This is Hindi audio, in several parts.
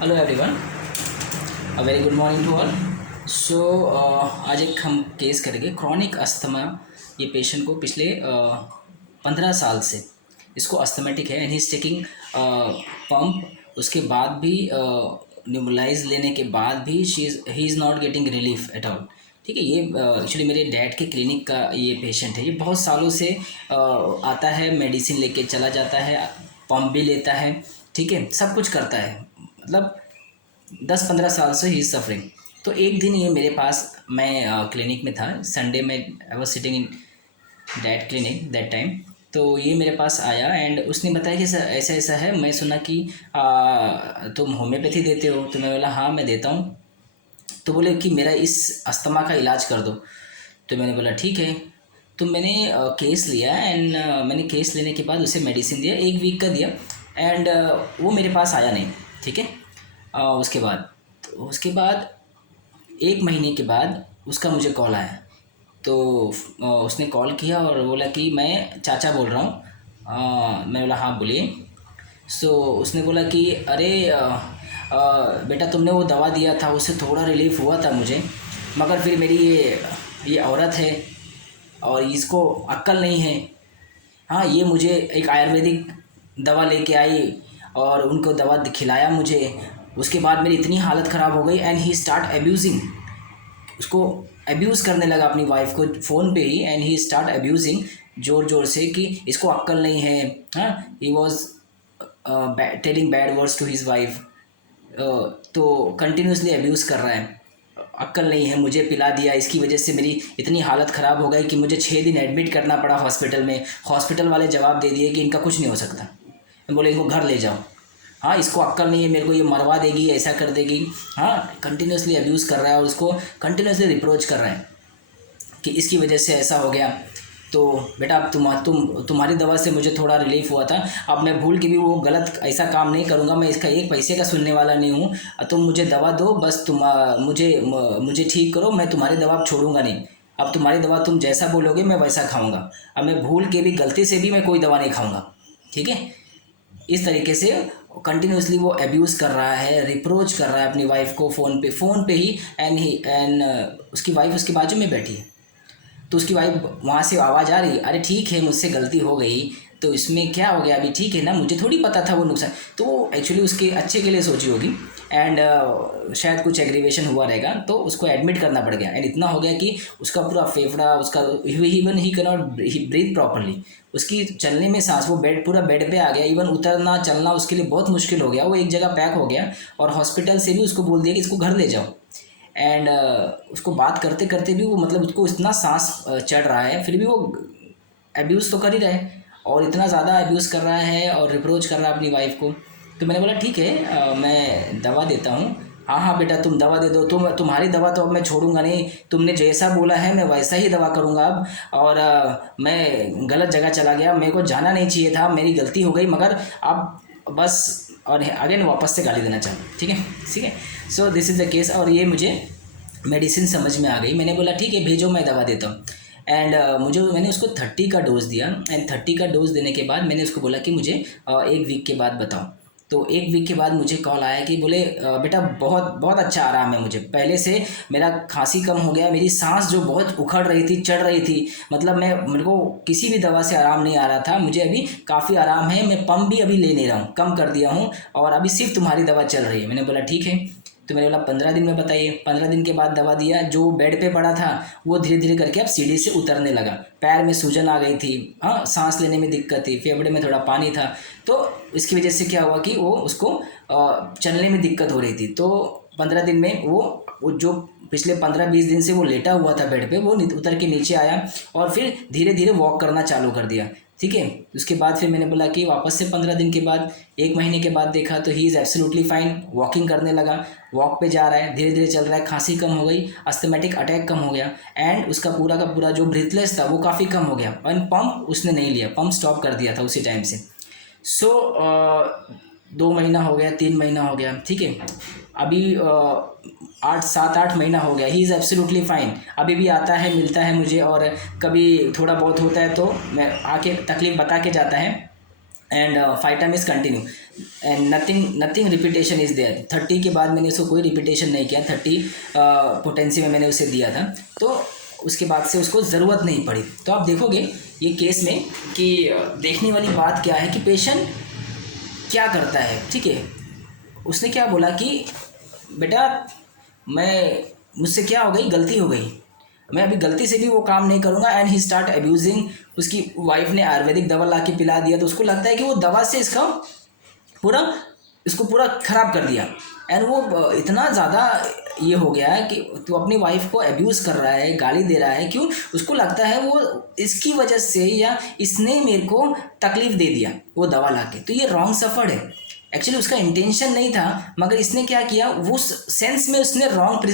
Hello everyone, a very good morning to all. So आज एक हम केस करेंगे क्रॉनिक अस्थमा। ये पेशेंट को पिछले 15 साल से इसको अस्थमेटिक है and he is taking pump. उसके बाद भी न्यूबलाइज लेने के बाद भी he is not getting relief at all. ठीक है, ये एक्चुअली मेरे डैड के क्लिनिक का ये पेशेंट है। ये बहुत सालों से आता है, मेडिसिन लेके चला जाता है, पंप भी लेता है, ठीक है, सब कुछ करता है, मतलब 10-15 साल से ही सफरिंग। तो एक दिन ये मेरे पास, मैं क्लिनिक में था संडे में, I was sitting in that clinic that time. तो ये मेरे पास आया एंड उसने बताया कि सर ऐसा ऐसा है, मैं सुना कि तुम होम्योपैथी देते हो। तो मैं बोला हाँ मैं देता हूँ। तो बोले कि मेरा इस अस्थमा का इलाज कर दो। तो मैंने बोला ठीक है। तो मैंने केस लिया एंड मैंने केस लेने के बाद उसे मेडिसिन दिया, 1 वीक का दिया एंड वो मेरे पास आया नहीं। ठीक है, उसके बाद 1 महीने के बाद उसका मुझे कॉल आया। तो उसने कॉल किया और बोला कि मैं चाचा बोल रहा हूँ। मैं बोला हाँ बोलिए। सो उसने बोला कि अरे बेटा तुमने वो दवा दिया था उससे थोड़ा रिलीफ हुआ था मुझे, मगर फिर मेरी ये औरत है और इसको अक्ल नहीं है। हाँ, ये मुझे एक आयुर्वेदिक दवा लेके आई और उनको दवा खिलाया मुझे। उसके बाद मेरी इतनी हालत ख़राब हो गई एंड ही स्टार्ट अब्यूजिंग। उसको अब्यूज़ करने लगा अपनी वाइफ को फ़ोन पे ही एंड ही स्टार्ट अब्यूजिंग ज़ोर ज़ोर से कि इसको अक्ल नहीं है। हाँ, he was telling bad words to his wife. तो कंटिन्यूसली अब्यूज़ कर रहा है। अक्ल नहीं है, मुझे पिला दिया, इसकी वजह से मेरी इतनी हालत ख़राब हो गई कि मुझे 6 दिन एडमिट करना पड़ा हॉस्पिटल में। हॉस्पिटल वाले जवाब दे दिए कि इनका कुछ नहीं हो सकता। बोले इनको घर ले जाओ। हाँ, इसको अक्ल नहीं है, मेरे को ये मरवा देगी, ऐसा कर देगी। हाँ, कंटिन्यूसली अब्यूज़ कर रहा है और उसको कंटिन्यूसली रिप्रोच कर रहा है कि इसकी वजह से ऐसा हो गया। तो बेटा अब तुम्हारी दवा से मुझे थोड़ा रिलीफ हुआ था, अब मैं भूल के भी वो गलत ऐसा काम नहीं करूँगा, मैं इसका एक पैसे का सुनने वाला नहीं हूँ। तुम मुझे दवा दो बस, मुझे ठीक करो, मैं तुम्हारी दवा अब छोड़ूंगा नहीं। अब तुम्हारी दवा तुम जैसा बोलोगे मैं वैसा खाऊंगा। अब मैं भूल के भी, गलती से भी मैं कोई दवा नहीं खाऊंगा। ठीक है, इस तरीके से कंटिन्यूसली वो अब्यूज़ कर रहा है, रिप्रोच कर रहा है अपनी वाइफ को फ़ोन पे ही। एंड उसकी वाइफ उसके बाजू में बैठी है। तो उसकी वाइफ वहाँ से आवाज़ आ रही, अरे ठीक है मुझसे गलती हो गई, तो इसमें क्या हो गया, अभी ठीक है ना, मुझे थोड़ी पता था वो नुकसान। तो वो एक्चुअली उसके अच्छे के लिए सोची होगी एंड शायद कुछ एग्रीवेशन हुआ रहेगा तो उसको एडमिट करना पड़ गया। एंड इतना हो गया कि उसका पूरा फेफड़ा, उसका even he cannot breathe properly. उसकी चलने में सांस, वो पूरा बेड पे आ गया, इवन उतरना चलना उसके लिए बहुत मुश्किल हो गया। वो एक जगह पैक हो गया और हॉस्पिटल से भी उसको बोल दिया कि इसको घर ले जाओ। एंड उसको बात करते करते भी वो, मतलब उसको इतना सांस चढ़ रहा है, फिर भी वो अब्यूज़ तो कर ही रहा है और इतना ज़्यादा अब्यूज़ कर रहा है और रिप्रोच कर रहा है अपनी वाइफ को। तो मैंने बोला ठीक है, मैं दवा देता हूँ। हाँ हाँ बेटा तुम दवा दे दो, तुम्हारी दवा तो अब मैं छोड़ूंगा नहीं, तुमने जैसा बोला है मैं वैसा ही दवा करूँगा अब। और मैं गलत जगह चला गया, मेरे को जाना नहीं चाहिए था, मेरी गलती हो गई, मगर अब बस। और अगेन वापस से गाली देना चाहूँ। ठीक है, ठीक है। सो दिस इज़ द केस और ये मुझे मेडिसिन समझ में आ गई। मैंने बोला ठीक है भेजो, मैं दवा देता हूँ। एंड मैंने उसको 30 का डोज़ दिया एंड 30 का डोज़ देने के बाद मैंने उसको बोला कि मुझे 1 वीक के बाद बताओ। तो 1 वीक के बाद मुझे कॉल आया कि बोले बेटा बहुत बहुत अच्छा आराम है मुझे, पहले से मेरा खांसी कम हो गया, मेरी सांस जो बहुत उखड़ रही थी, चढ़ रही थी, मतलब मेरे को किसी भी दवा से आराम नहीं आ रहा था, मुझे अभी काफ़ी आराम है, मैं पंप भी अभी ले नहीं रहा हूँ, कम कर दिया हूँ और अभी सिर्फ तुम्हारी दवा चल रही है। मैंने बोला ठीक है। तो मैंने बोला 15 दिन में बताइए। 15 दिन के बाद दवा दिया। जो बेड पे पड़ा था वो धीरे धीरे करके अब सीढ़ी से उतरने लगा, पैर में सूजन आ गई थी, हाँ सांस लेने में दिक्कत थी, फेफड़े में थोड़ा पानी था। तो इसकी वजह से क्या हुआ कि वो उसको चलने में दिक्कत हो रही थी। तो 15 दिन में वो जो पिछले 15-20 दिन से वो लेटा हुआ था बेड पे, वो उतर के नीचे आया और फिर धीरे धीरे वॉक करना चालू कर दिया। ठीक है, उसके बाद फिर मैंने बोला कि वापस से 15 दिन के बाद, 1 महीने के बाद देखा तो he is absolutely fine, walking करने लगा, वॉक पे जा रहा है, धीरे धीरे चल रहा है, खांसी कम हो गई, अस्थमेटिक अटैक कम हो गया एंड उसका पूरा का पूरा जो ब्रीथलेस था वो काफ़ी कम हो गया। एंड पंप उसने नहीं लिया, पंप स्टॉप कर दिया था उसी टाइम से। सो 2 महीना हो गया, 3 महीना हो गया, ठीक है। अभी 8-7-8 महीना हो गया, ही इज़ एब्सोल्युटली फाइन। अभी भी आता है, मिलता है मुझे और कभी थोड़ा बहुत होता है तो मैं आके तकलीफ़ बता के जाता है। And 5 time is continue and nothing repetition is there. 30 के बाद मैंने उसको कोई रिपीटेशन नहीं किया, 30 पोटेंसी में मैंने उसे दिया था, तो उसके बाद से उसको ज़रूरत नहीं पड़ी। तो आप देखोगे ये केस में कि देखने वाली बात क्या है कि पेशेंट क्या करता है। ठीक है, उसने क्या बोला कि बेटा मुझसे क्या हो गई, गलती हो गई, मैं अभी गलती से भी वो काम नहीं करूँगा। And he start abusing. उसकी वाइफ ने आयुर्वेदिक दवा ला के पिला दिया, तो उसको लगता है कि वो दवा से इसको पूरा ख़राब कर दिया। एंड वो इतना ज़्यादा ये हो गया है कि तो अपनी वाइफ को अब्यूज़ कर रहा है, गाली दे रहा है। क्यों? उसको लगता है वो इसकी वजह से या इसने मेरे को तकलीफ़ दे दिया वो दवा ला के। तो ये रॉन्ग सफ़र्ड है। एक्चुअली उसका इंटेंशन नहीं था, मगर इसने क्या किया, वो सेंस में उसने रॉन्ग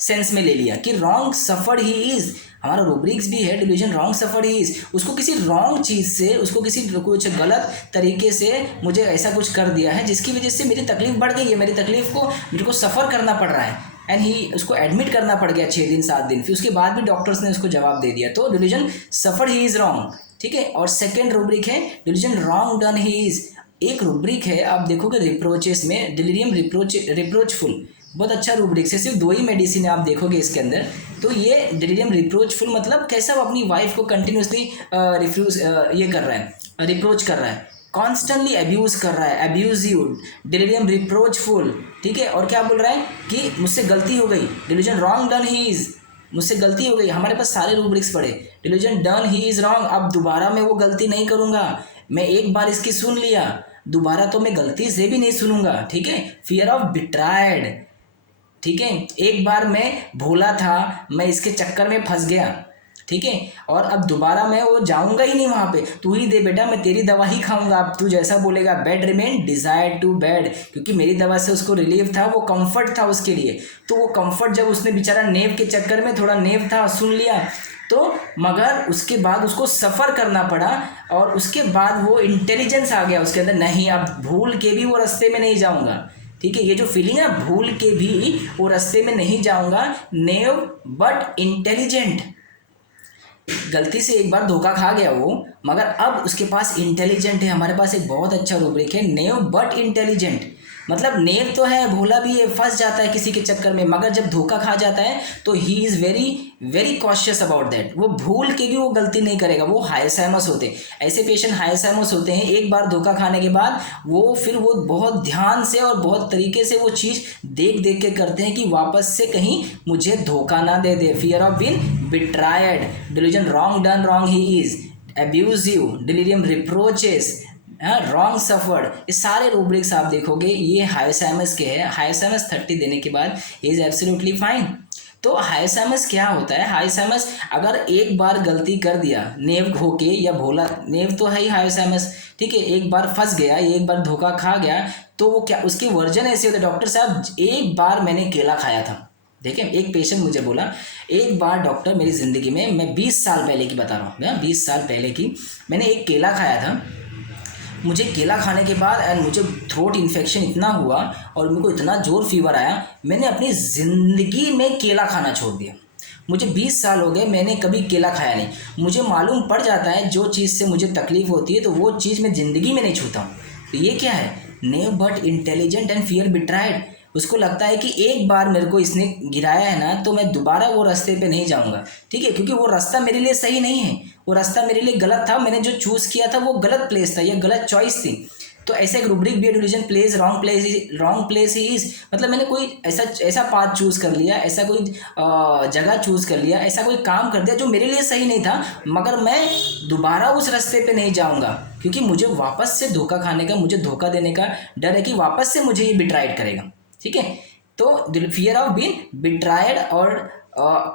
सेंस में ले लिया कि रॉन्ग सफ़र्ड ही इज़। हमारा रूब्रिक्स भी है delusion wrong suffered he is. उसको किसी रॉन्ग चीज़ से, उसको किसी कुछ गलत तरीके से मुझे ऐसा कुछ कर दिया है जिसकी वजह से मेरी तकलीफ़ बढ़ गई है, मेरी तकलीफ़ को मेरे को सफ़र करना पड़ रहा है। एंड ही उसको एडमिट करना पड़ गया 6 दिन 7 दिन। फिर उसके बाद भी डॉक्टर्स ने उसको जवाब दे दिया। तो delusion suffered he is wrong. ठीक है। और सेकेंड रूब्रिक है delusion wrong done he is. एक रूब्रिक है, आप देखोगे रिप्रोचेस में, डिलीरियम रिप्रोचफुल, बहुत अच्छा रूब्रिक्स है। सिर्फ 2 ही मेडिसिन आप देखोगे इसके अंदर। तो ये डिलीरियम रिप्रोचफुल मतलब कैसा वो अपनी वाइफ को कंटिन्यूसली रिफ्यूज ये कर रहा है, रिप्रोच कर रहा है, कॉन्स्टेंटली अब्यूज़ कर रहा है, अब्यूजिव, डिलीरियम रिप्रोचफुल। ठीक है। और क्या बोल रहा है कि मुझसे गलती हो गई, delusion wrong done he is, मुझसे गलती हो गई। हमारे पास सारे रूब्रिक्स पढ़े, delusion done he is wrong, अब दोबारा मैं वो गलती नहीं करूँगा। मैं एक बार इसकी सुन लिया, दोबारा तो मैं गलती से भी नहीं सुनूंगा। ठीक है। Fear of betrayed. ठीक है। एक बार मैं भोला था, मैं इसके चक्कर में फंस गया। ठीक है। और अब दोबारा मैं वो जाऊंगा ही नहीं वहाँ पे। तू ही दे बेटा, मैं तेरी दवा ही खाऊंगा। अब तू जैसा बोलेगा। Bed remain desire to bed, क्योंकि मेरी दवा से उसको रिलीफ था, वो कंफर्ट था उसके लिए। तो वो कंफर्ट जब उसने बेचारा नेव के चक्कर में, थोड़ा नेव था, सुन लिया, तो मगर उसके बाद उसको सफ़र करना पड़ा। और उसके बाद वो इंटेलिजेंस आ गया उसके अंदर, नहीं अब भूल के भी वो रास्ते में नहीं जाऊंगा। ठीक है। ये जो फीलिंग है, भूल के भी वो रास्ते में नहीं जाऊंगा, नेव बट इंटेलिजेंट। गलती से एक बार धोखा खा गया वो, मगर अब उसके पास इंटेलिजेंट है। हमारे पास एक बहुत अच्छा रूब्रिक है, नेव बट इंटेलिजेंट। मतलब नेव तो है, भोला भी है, फंस जाता है किसी के चक्कर में, मगर जब धोखा खा जाता है तो he is very very cautious about that. वो भूल के भी वो गलती नहीं करेगा। वो हाइसैमस होते हैं, ऐसे पेशेंट हाइसैमस होते हैं। एक बार धोखा खाने के बाद फिर वो बहुत ध्यान से और बहुत तरीके से वो चीज़ देख देख के करते हैं कि वापस से कहीं मुझे धोखा ना दे दे। Fear of being betrayed, delusion wrong done wrong he is, abusive, delirium reproaches, wrong suffered, ये सारे रूब्रिक्स आप देखोगे ये हाइसैमस के हैं। हाइसैमस 30 देने के बाद इज एब्सोल्युटली फाइन। तो हाइसैमस क्या होता है? हाइसैमस अगर एक बार गलती कर दिया, नेव होके या भोला, नेव तो है ही हाइसैमस। ठीक है। एक बार फंस गया, एक बार धोखा खा गया, तो वो क्या, उसके वर्जन ऐसे होते, डॉक्टर साहब एक बार मैंने केला खाया था। देखिए, एक पेशेंट मुझे बोला, एक बार डॉक्टर मेरी ज़िंदगी में, मैं 20 साल पहले की बता रहा हूँ, मैं 20 साल पहले की, मैंने एक केला खाया था। मुझे केला खाने के बाद एंड मुझे थ्रोट इन्फेक्शन इतना हुआ और मेरे को इतना ज़ोर फीवर आया, मैंने अपनी ज़िंदगी में केला खाना छोड़ दिया। मुझे 20 साल हो गए, मैंने कभी केला खाया नहीं। मुझे मालूम पड़ जाता है जो चीज़ से मुझे तकलीफ़ होती है तो वो चीज़ मैं ज़िंदगी में नहीं छूता हूँ। तो ये क्या है? नेव बट इंटेलिजेंट एंड फियर बिट्राइड। उसको लगता है कि एक बार मेरे को इसने गिराया है ना, तो मैं दोबारा वो रास्ते पे नहीं जाऊंगा। ठीक है। क्योंकि वो रास्ता मेरे लिए सही नहीं है, वो रास्ता मेरे लिए गलत था। मैंने जो चूज़ किया था वो गलत प्लेस था, ये गलत चॉइस थी। तो ऐसे एक रूब्रिक भी delusion place wrong place he is, मतलब मैंने कोई ऐसा पाथ चूज़ कर लिया, ऐसा कोई जगह चूज़ कर लिया, ऐसा कोई काम कर दिया जो मेरे लिए सही नहीं था, मगर मैं दोबारा उस रास्ते पे नहीं जाऊंगा क्योंकि मुझे वापस से धोखा खाने का, मुझे धोखा देने का डर है कि वापस से मुझे ये बिट्राइड करेगा। ठीक है। तो फियर ऑफ बीन बिट्राइड और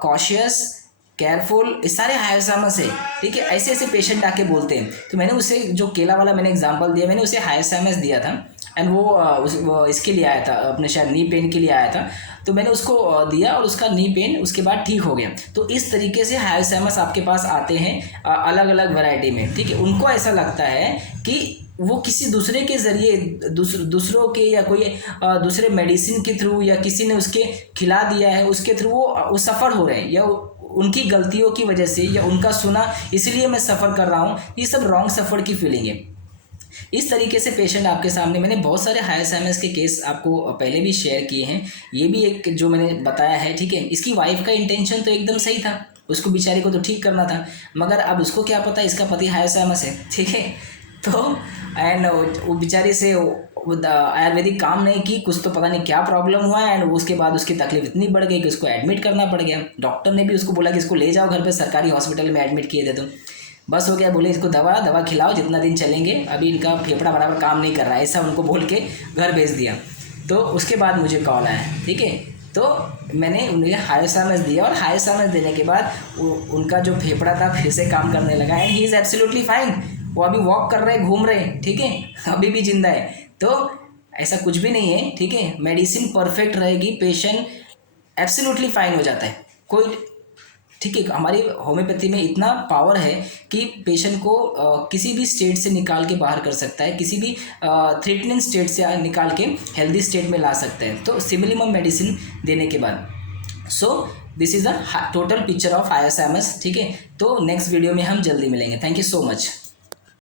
कॉशियस, केयरफुल, ये सारे हाइसैमस है। ठीक है। ऐसे ऐसे पेशेंट आके बोलते हैं। तो मैंने उसे जो केला वाला मैंने एग्जांपल दिया, मैंने उसे हाइसैमस दिया था एंड वो इसके लिए आया था, अपने शायद नी पेन के लिए आया था। तो मैंने उसको दिया और उसका नी पेन उसके बाद ठीक हो गया। तो इस तरीके से हाइसैमस आपके पास आते हैं अलग अलग वैरायटी में। ठीक है। उनको ऐसा लगता है कि वो किसी दूसरे के ज़रिए, दूसरों के या कोई दूसरे मेडिसिन के थ्रू या किसी ने उसके खिला दिया है उसके थ्रू वो सफ़र हो रहे हैं, या उनकी गलतियों की वजह से या उनका सुना इसलिए मैं सफ़र कर रहा हूँ। ये सब रॉन्ग सफ़र की फीलिंग है। इस तरीके से पेशेंट आपके सामने, मैंने बहुत सारे हाईएसएमएस के केस आपको पहले भी शेयर किए हैं, ये भी एक जो मैंने बताया है, ठीक है। इसकी वाइफ का इंटेंशन तो एकदम सही था, उसको बेचारी को तो ठीक करना था, मगर अब उसको क्या पता इसका पति हाईएसएमएस है, ठीक है। तो एंड वो बेचारी से आयुर्वेदिक काम नहीं की, कुछ तो पता नहीं क्या प्रॉब्लम हुआ, एंड उसके बाद उसकी तकलीफ इतनी बढ़ गई कि उसको एडमिट करना पड़ गया। डॉक्टर ने भी उसको बोला कि इसको ले जाओ घर पे, सरकारी हॉस्पिटल में एडमिट किए थे तुम, बस हो गया, बोले इसको दवा खिलाओ, जितना दिन चलेंगे, अभी इनका फेफड़ा बराबर काम नहीं कर रहा है, ऐसा उनको बोल के घर भेज दिया। तो उसके बाद मुझे कॉल आया, ठीक है। तो मैंने उन्हें हाईएसएमएस दिया, और हाईएसएमएस देने के बाद उनका जो फेफड़ा था फिर से काम करने लगा, and he is absolutely fine. वो अभी वॉक कर रहे हैं, घूम रहे हैं, ठीक है, अभी भी जिंदा है। तो ऐसा कुछ भी नहीं है, ठीक है। मेडिसिन परफेक्ट रहेगी, पेशेंट एब्सोल्युटली फाइन हो जाता है, कोई, ठीक है। हमारी होम्योपैथी में इतना पावर है कि पेशेंट को किसी भी स्टेट से निकाल के बाहर कर सकता है, किसी भी थ्रेटनिंग स्टेट से निकाल के हेल्दी स्टेट में ला सकते हैं, तो सिमिलिमम मेडिसिन देने के बाद। So this is a total picture of हाईएसएमएस, ठीक है। तो नेक्स्ट वीडियो में हम जल्दी मिलेंगे। Thank you so much.